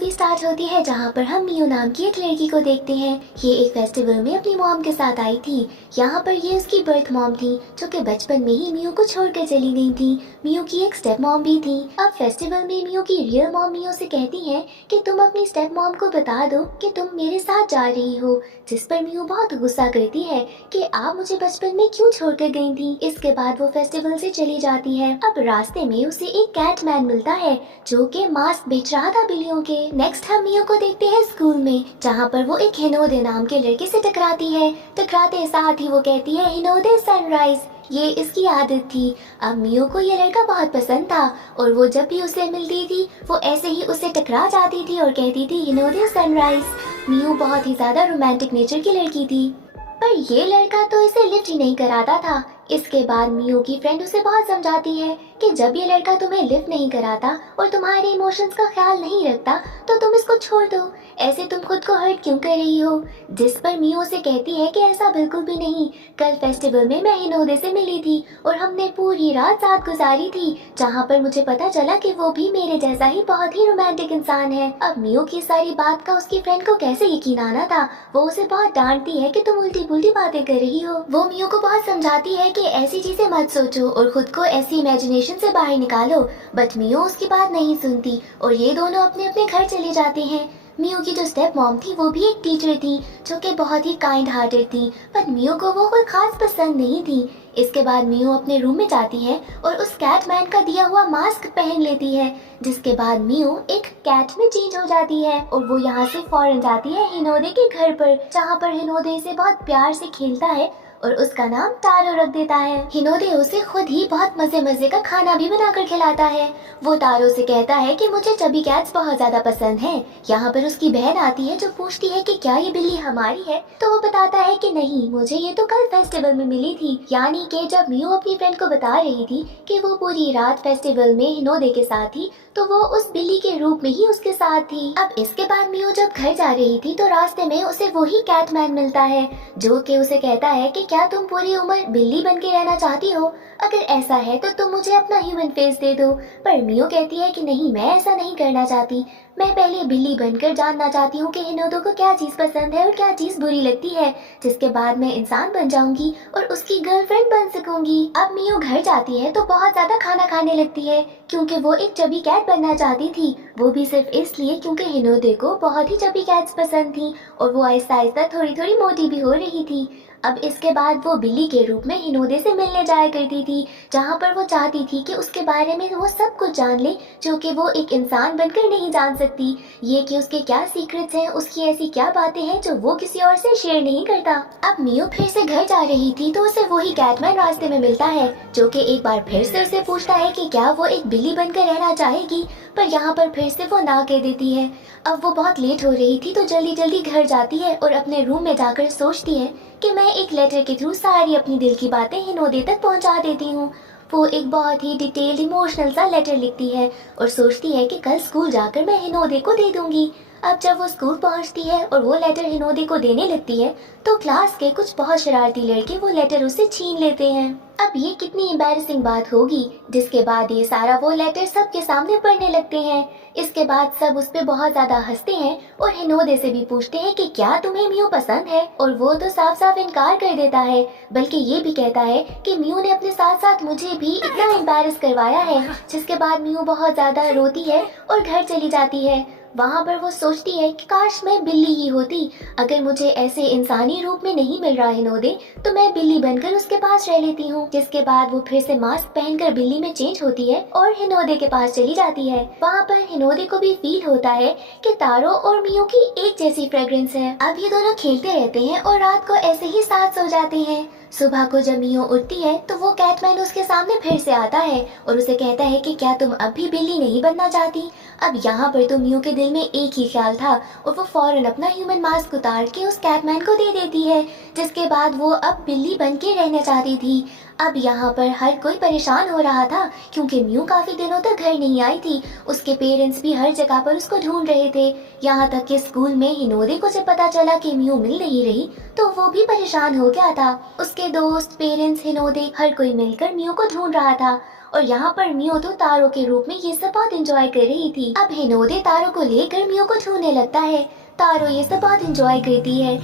Movie start होती है जहाँ पर हम मियो नाम की एक लड़की को देखते हैं। ये एक फेस्टिवल में अपनी मॉम के साथ आई थी। यहाँ पर ये उसकी बर्थ मॉम थी जो कि बचपन में ही मियो को छोड़कर चली गई थी। मियो की एक स्टेप मॉम भी थी। अब फेस्टिवल में मियो की रियल मॉम मियो से कहती है कि तुम अपनी स्टेप मॉम को बता दो कि तुम मेरे साथ जा रही हो, जिस पर मियो बहुत गुस्सा करती है कि आप मुझे बचपन में क्यों छोड़कर गई थी। इसके बाद वो फेस्टिवल से चली जाती है। अब रास्ते में उसे एक कैट मैन मिलता है जो कि मास्क बेच रहा था बिल्लियों के। नेक्स्ट हम मियो को देखते हैं स्कूल में, जहाँ पर वो एक हिनोदे नाम के लड़के से टकराती है। टकराते साथ ही वो कहती है हिनोदे सनराइज, ये इसकी आदत थी। अब मियो को ये लड़का बहुत पसंद था और वो जब भी उसे मिलती थी वो ऐसे ही उससे टकरा जाती थी और कहती थी हिनोदे सनराइज। मियो बहुत ही ज्यादा रोमांटिक नेचर की लड़की थी, पर ये लड़का तो इसे लिफ्ट ही नहीं कराता था। इसके बाद मियो की फ्रेंड उसे बहुत समझाती है कि जब ये लड़का तुम्हें लिफ्ट नहीं कराता और तुम्हारे इमोशंस का ख्याल नहीं रखता तो तुम इसको छोड़ दो, ऐसे तुम खुद को हर्ट क्यों कर रही हो। जिस पर मियो से कहती है कि ऐसा बिल्कुल भी नहीं, कल फेस्टिवल में मैं हिनोदे से मिली थी और हमने पूरी रात साथ गुजारी थी, जहाँ पर मुझे पता चला कि वो भी मेरे जैसा ही बहुत ही रोमांटिक इंसान है। अब मियो की सारी बात का उसकी फ्रेंड को कैसे यकीन आना था। वो उसे बहुत डांटती है कि तुम उल्टी पुल्टी बातें कर रही हो। वो मियो को बहुत समझाती है कि ऐसी चीजें मत सोचो और खुद को ऐसी इमेजिनेशन से बाहर निकालो, बट मियो उसकी बात नहीं सुनती और ये दोनों अपने अपने घर चले जाते हैं। मियो की जो स्टेप मॉम थी वो भी एक टीचर थी जो कि बहुत ही काइंड हार्टेड थी, पर मियो को वो कोई खास पसंद नहीं थी। इसके बाद मियो अपने रूम में जाती है और उस कैट मैन का दिया हुआ मास्क पहन लेती है, जिसके बाद मियो एक कैट में चेंज हो जाती है और वो यहाँ से फौरन जाती है हिनोदे के घर पर, जहाँ पर हिनोदे से बहुत प्यार से खेलता है और उसका नाम तारो रख देता है। हिनोदे उसे खुद ही बहुत मजे मजे का खाना भी बनाकर खिलाता है। वो तारो से कहता है कि मुझे चबी कैट्स बहुत ज्यादा पसंद हैं। यहाँ पर उसकी बहन आती है जो पूछती है कि क्या ये बिल्ली हमारी है, तो वो बताता है कि नहीं, मुझे ये तो कल फेस्टिवल में मिली थी। यानी कि जब मियो अपनी फ्रेंड को बता रही थी कि वो पूरी रात फेस्टिवल में हिनोदे के साथ थी, तो वो उस बिल्ली के रूप में ही उसके साथ थी। अब इसके बाद मियो जब घर जा रही थी तो रास्ते में उसे वही कैटमैन मिलता है जो कि उसे कहता है कि क्या तुम पूरी उम्र बिल्ली बन के रहना चाहती हो? अगर ऐसा है तो तुम मुझे अपना ह्यूमन फेस दे दो। पर मियो कहती है कि नहीं, मैं ऐसा नहीं करना चाहती। मैं पहले बिल्ली बनकर जानना चाहती हूँ कि हिनोदो को क्या चीज पसंद है और क्या चीज बुरी लगती है, जिसके बाद मैं इंसान बन जाऊंगी और उसकी गर्लफ्रेंड बन सकूंगी। अब मियो घर जाती है तो बहुत ज्यादा खाना खाने लगती है क्योंकि वो एक चबी कैट बनना चाहती थी, वो भी सिर्फ इसलिए क्योंकि हिनोदे को बहुत ही चबी कैट्स पसंद थी और वो आहिस्ता आहिस्ता थोड़ी थोड़ी मोटी भी हो रही थी। अब इसके बाद वो बिल्ली के रूप में हिनोदे से मिलने जाया करती थी, जहाँ पर वो चाहती थी कि उसके बारे में वो सब कुछ जान ले जो कि वो एक इंसान बनकर नहीं जान सकती। ये कि उसके क्या सीक्रेट्स हैं, उसकी ऐसी क्या बातें हैं जो वो किसी और से शेयर नहीं करता। अब मियो फिर से घर जा रही थी तो उसे वही कैटमैन रास्ते में मिलता है जो कि एक बार फिर से उसे पूछता है कि क्या वो एक बिल्ली बनकर रहना चाहेगी, पर यहाँ पर फिर से वो ना कह देती है। अब वो बहुत लेट हो रही थी तो जल्दी जल्दी घर जाती है और अपने रूम में जाकर सोचती है कि मैं एक लेटर के थ्रू सारी अपनी दिल की बातें हिनोदे तक पहुंचा देती हूँ। वो एक बहुत ही डिटेल्ड इमोशनल सा लेटर लिखती है और सोचती है कि कल स्कूल जाकर मैं हिनोदे को दे दूंगी। अब जब वो स्कूल पहुंचती है और वो लेटर हिनोदे को देने लगती है तो क्लास के कुछ बहुत शरारती लड़के वो लेटर उससे छीन लेते हैं। अब ये कितनी एम्बैरेसिंग बात होगी, जिसके बाद ये सारा वो लेटर सबके सामने पढ़ने लगते हैं। इसके बाद सब उस पे बहुत ज्यादा हंसते हैं और हिनोदे से भी पूछते हैं कि क्या तुम्हें मियो पसंद है, और वो तो साफ साफ इनकार कर देता है, बल्कि ये भी कहता है कि मियो ने अपने साथ साथ मुझे भी इतना एम्बैरेस करवाया है। जिसके बाद मियो बहुत ज्यादा रोती है और घर चली जाती है। वहाँ पर वो सोचती है कि काश मैं बिल्ली ही होती, अगर मुझे ऐसे इंसानी रूप में नहीं मिल रहा हिनोदे तो मैं बिल्ली बनकर उसके पास रह लेती हूँ। जिसके बाद वो फिर से मास्क पहनकर बिल्ली में चेंज होती है और हिनोदे के पास चली जाती है। वहाँ पर हिनोदे को भी फील होता है कि तारो और मियो की एक जैसी फ्रेग्रेंस है। अब ये दोनों खेलते रहते हैं और रात को ऐसे ही साथ सो जाते हैं। सुबह को जब मियो उठती है तो वो कैटमैन उसके सामने फिर से आता है और उसे कहता है कि क्या तुम अब भी बिल्ली नहीं बनना चाहती। अब यहाँ पर तो मियो के दिल में एक ही ख्याल था और वो फौरन अपना ह्यूमन मास्क उतार के उस कैटमैन को दे देती है, जिसके बाद वो अब बिल्ली बन के रहना चाहती थी। अब यहाँ पर हर कोई परेशान हो रहा था क्योंकि मियो काफी दिनों तक घर नहीं आई थी। उसके पेरेंट्स भी हर जगह पर उसको ढूंढ रहे थे। यहाँ तक कि स्कूल में हिनोदे को जब पता चला कि मियो मिल नहीं रही तो वो भी परेशान हो गया था। उसके दोस्त, पेरेंट्स, हिनोदे हर कोई मिलकर मियो को ढूंढ रहा था और यहाँ पर मियो तो तारो के रूप में ये सब बहुत एंजॉय कर रही थी। अब हिनोदे तारो को लेकर मियो को ढूंढने लगता है। तारो ये सब बहुत एंजॉय करती है।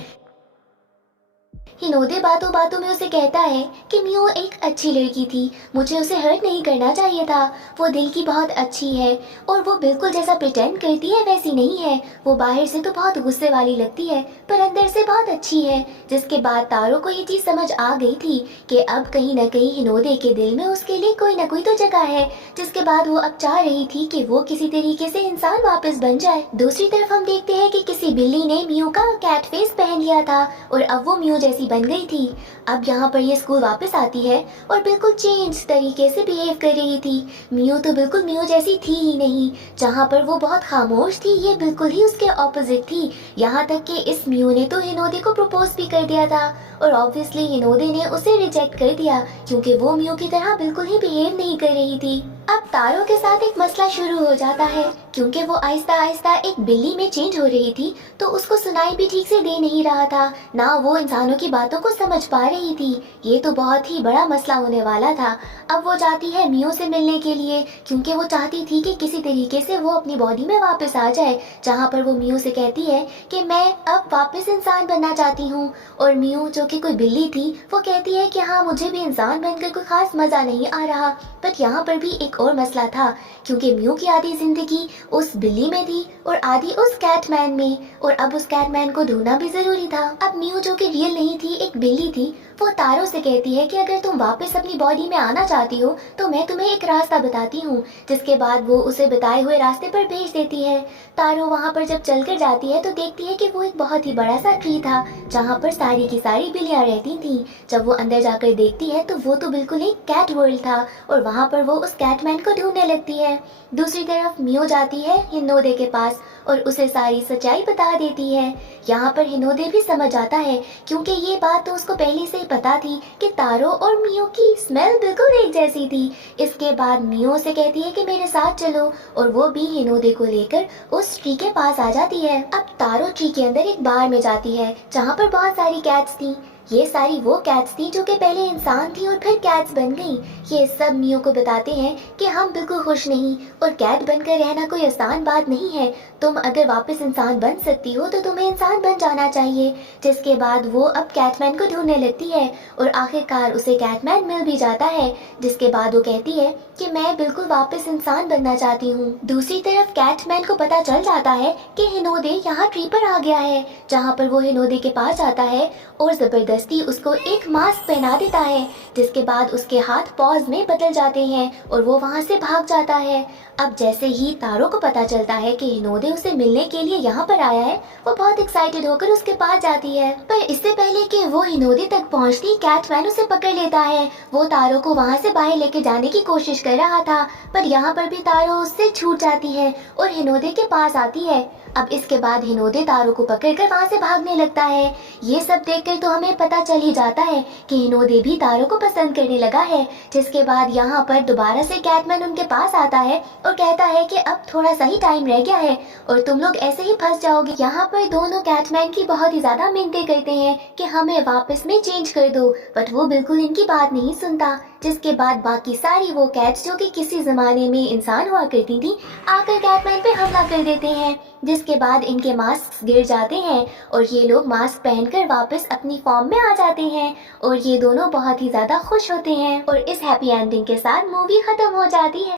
हिनोदे बातों बातों में उसे कहता है कि मियो एक अच्छी लड़की थी, मुझे उसे हर्ट नहीं करना चाहिए था, वो दिल की बहुत अच्छी है और वो बिल्कुल जैसा प्रिटेंड करती है वैसी नहीं है, वो बाहर से तो बहुत गुस्से वाली लगती है पर अंदर से बहुत अच्छी है। जिसके बाद तारो को ये चीज समझ आ गई थी कि अब कहीं न कहीं हिनोदे के दिल में उसके लिए कोई न कोई तो जगह है। जिसके बाद वो अब चाह रही थी कि वो किसी तरीके से इंसान वापस बन जाए। दूसरी तरफ हम देखते हैं कि किसी बिल्ली ने मियो का कैट फेस पहन लिया था और अब वो मियो जैसी बन गई थी। अब यहाँ पर ये स्कूल वापस आती है और बिल्कुल चेंज तरीके से बिहेव कर रही थी। मियो तो बिल्कुल मियो जैसी थी ही नहीं। जहाँ पर वो बहुत खामोश थी ये बिल्कुल ही उसके ऑपोजिट थी। यहाँ तक कि इस मियो ने तो हिनोदे को प्रपोज भी कर दिया था और ऑब्वियसली हिनोदे ने उसे रिजेक्ट कर दिया क्योंकि वो मियो की तरह बिल्कुल ही बिहेव नहीं कर रही थी। अब तारो के साथ एक मसला शुरू हो जाता है क्योंकि वो आहिस्ता आहिस्ता एक बिल्ली में चेंज हो रही थी तो उसको सुनाई भी ठीक से दे नहीं रहा था, ना वो इंसानों की बातों को समझ पा रही थी। ये तो बहुत ही बड़ा मसला होने वाला था। अब वो जाती है मियो से मिलने के लिए क्योंकि वो चाहती थी कि किसी तरीके से वो अपनी बॉडी में वापस आ जाए। जहाँ पर वो मियो से कहती है कि मैं अब वापस इंसान बनना चाहती हूँ और मियो जो कि कोई बिल्ली थी वो कहती है कि हाँ मुझे भी इंसान बनकर कोई खास मजा नहीं आ रहा। पर यहाँ पर भी एक और मसला था क्योंकि मियो की आधी जिंदगी उस बिल्ली में थी और आधी उस कैटमैन में और अब उस कैटमैन को ढूंढना भी जरूरी था। अब मियो जो कि रियल नहीं थी एक बिल्ली थी वो तारो से कहती है कि अगर तुम वापस अपनी बॉडी में आना चाहती हो तो मैं तुम्हें एक रास्ता बताती हूँ। जिसके बाद वो उसे बताए हुए रास्ते पर भेज देती है। तारो वहाँ पर जब चलकर जाती है तो देखती है कि वो एक बहुत ही बड़ा सा ट्री था जहाँ पर सारी की सारी बिल्लियाँ रहती थी। जब वो अंदर जाकर देखती है तो वो तो बिल्कुल एक कैट वर्ल्ड था और वहाँ पर वो उस कैटमैन को ढूंढने लगती है। दूसरी तरफ मियो जाती है हिनोदे के पास और उसे सारी सच्चाई बता देती है। यहाँ पर हिनोदे भी समझ आता है क्योंकि ये बात तो उसको पहले से ही पता थी कि तारो और मियो की स्मेल बिल्कुल एक जैसी थी। इसके बाद मियो से कहती है कि मेरे साथ चलो और वो भी हिनोदे को लेकर उस ट्री के पास आ जाती है। अब तारो ट्री के अंदर एक बार में जाती है जहाँ पर बहुत सारी कैट्स थी। ये सारी वो कैट्स थी जो कि पहले इंसान थी और फिर कैट्स बन गई। ये सब मियो को बताते हैं कि हम बिल्कुल खुश नहीं और कैट बनकर रहना कोई आसान बात नहीं है। तुम अगर वापस इंसान बन सकती हो तो तुम्हें इंसान बन जाना चाहिए। जिसके बाद वो अब कैटमैन को ढूंढने लगती है और आखिरकार उसे कैटमैन मिल भी जाता है। जिसके बाद वो कहती है कि मैं बिल्कुल वापस इंसान बनना चाहती हूँ। दूसरी तरफ कैटमैन को पता चल जाता है कि हिनोदे यहाँ ट्री पर आ गया है। जहाँ पर वो हिनोदे के पास जाता है और जबरदस्ती उसको एक मास्क पहना देता है। जिसके बाद उसके हाथ पॉज में बदल जाते हैं और वो वहाँ से भाग जाता है। अब जैसे ही तारो को पता चलता है कि हिनोदे उसे मिलने के लिए यहाँ पर आया है वो बहुत एक्साइटेड होकर उसके पास जाती है। पर इससे पहले कि वो हिनोदे तक पहुँचती कैटमैन उसे पकड़ लेता है। वो तारो को वहाँ से बाहर लेके जाने की कोशिश कर रहा था पर यहाँ पर भी तारो उससे छूट जाती है और हिनोदे के पास आती है। अब इसके बाद हिनोदे तारो को पकड़कर वहाँ से भागने लगता है। ये सब देखकर तो हमें पता चल ही जाता है कि हिनोदे भी तारो को पसंद करने लगा है। जिसके बाद यहाँ पर दोबारा से कैटमैन उनके पास आता है और कहता है कि अब थोड़ा सा ही टाइम रह गया है और तुम लोग ऐसे ही फंस जाओगे। यहाँ पर दोनों कैटमैन की बहुत ही ज्यादा मिन्नतें करते हैं कि हमें वापस में चेंज कर दो बट वो बिल्कुल इनकी बात नहीं सुनता। जिसके बाद बाकी सारी वो कैट्स जो कि किसी जमाने में इंसान हुआ करती थी आकर कैटमैन पे हमला कर देते हैं। जिसके बाद इनके मास्क गिर जाते हैं और ये लोग मास्क पहनकर वापस अपनी फॉर्म में आ जाते हैं और ये दोनों बहुत ही ज्यादा खुश होते हैं और इस हैप्पी एंडिंग के साथ मूवी खत्म हो जाती है।